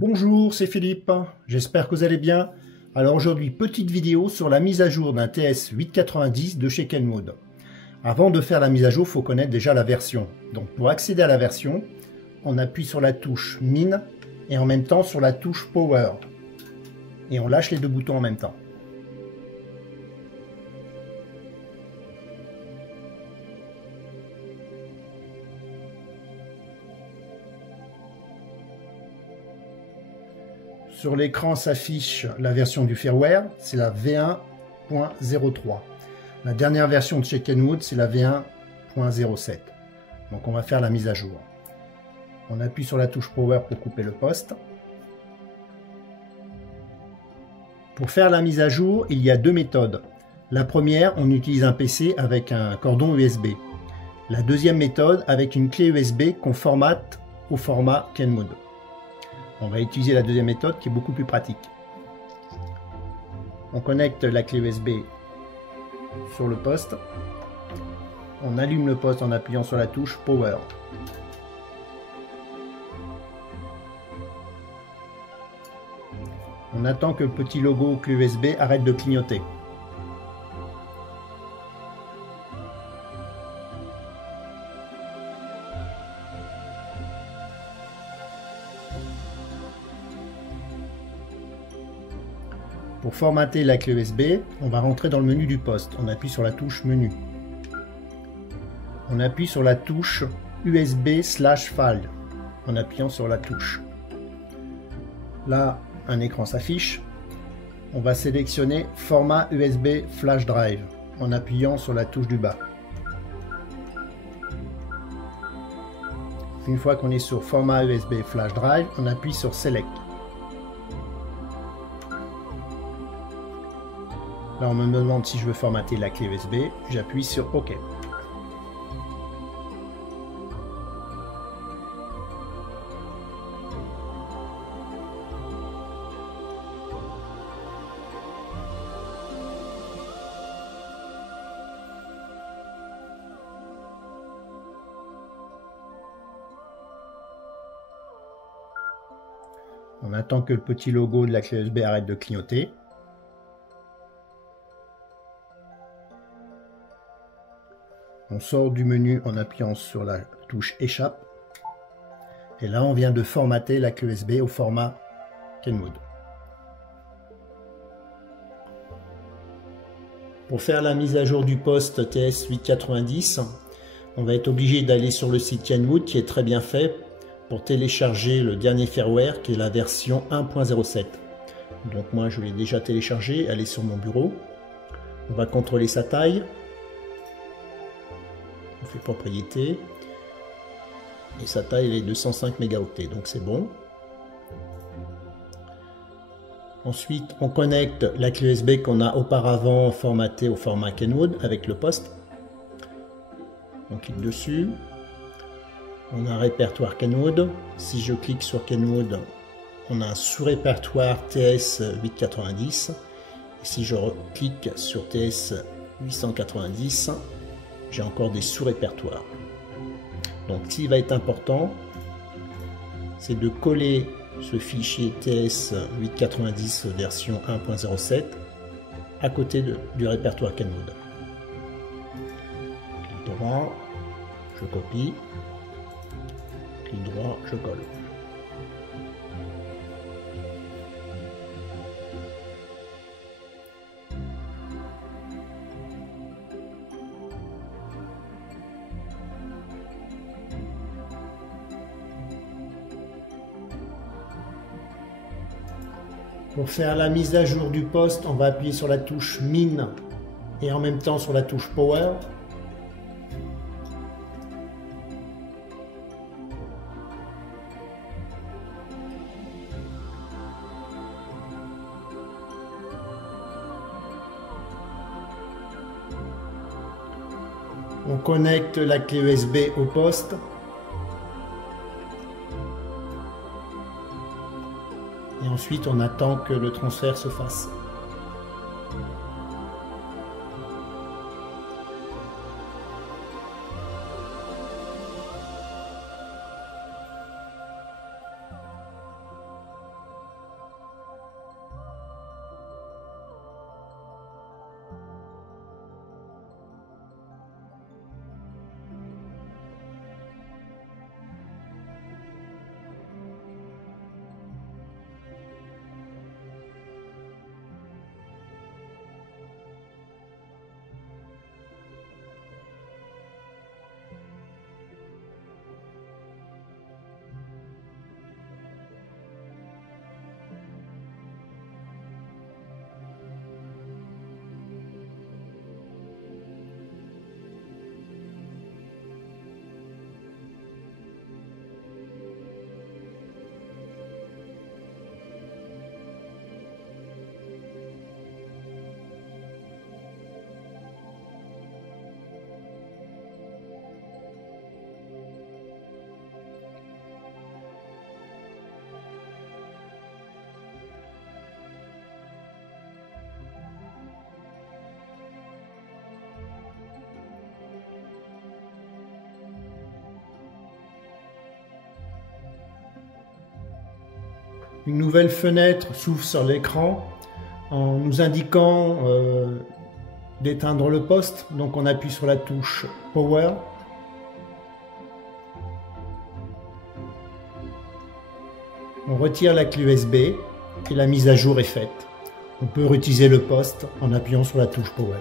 Bonjour, c'est Philippe, j'espère que vous allez bien. Alors aujourd'hui, petite vidéo sur la mise à jour d'un TS 890 de chez Kenwood. Avant de faire la mise à jour, il faut connaître déjà la version. Donc pour accéder à la version, on appuie sur la touche Min et en même temps sur la touche Power. Et on lâche les deux boutons en même temps. Sur l'écran s'affiche la version du firmware, c'est la V1.03. La dernière version de chez Kenwood, c'est la V1.07. Donc on va faire la mise à jour. On appuie sur la touche Power pour couper le poste. Pour faire la mise à jour, il y a deux méthodes. La première, on utilise un PC avec un cordon USB. La deuxième méthode, avec une clé USB qu'on formate au format Kenwood. On va utiliser la deuxième méthode qui est beaucoup plus pratique. On connecte la clé USB sur le poste. On allume le poste en appuyant sur la touche Power. On attend que le petit logo clé USB arrête de clignoter. Pour formater la clé USB, on va rentrer dans le menu du poste. On appuie sur la touche Menu. On appuie sur la touche USB/File en appuyant sur la touche. Là, un écran s'affiche. On va sélectionner Format USB Flash Drive en appuyant sur la touche du bas. Une fois qu'on est sur Format USB Flash Drive, on appuie sur Select. Là, on me demande si je veux formater la clé USB. J'appuie sur OK. On attend que le petit logo de la clé USB arrête de clignoter. On sort du menu en appuyant sur la touche Échappe. Et là, on vient de formater la clé USB au format Kenwood. Pour faire la mise à jour du poste TS 890, on va être obligé d'aller sur le site Kenwood qui est très bien fait pour télécharger le dernier firmware qui est la version 1.07. Donc moi, je l'ai déjà téléchargé, elle est sur mon bureau. On va contrôler sa taille. On fait propriétés et sa taille est 205 mégaoctets, donc c'est bon. Ensuite, on connecte la clé USB qu'on a auparavant formatée au format Kenwood avec le poste. On clique dessus. On a un répertoire Kenwood. Si je clique sur Kenwood, on a un sous-répertoire TS 890. Et si je clique sur TS 890, j'ai encore des sous-répertoires. Donc ce qui va être important, c'est de coller ce fichier TS 890 version 1.07 à côté du répertoire Kenwood. Clic droit, je copie. Clic droit, je colle. Pour faire la mise à jour du poste, on va appuyer sur la touche Min et en même temps sur la touche Power. On connecte la clé USB au poste. Et ensuite, on attend que le transfert se fasse. une nouvelle fenêtre s'ouvre sur l'écran en nous indiquant d'éteindre le poste. Donc on appuie sur la touche Power. On retire la clé USB et la mise à jour est faite. On peut réutiliser le poste en appuyant sur la touche Power.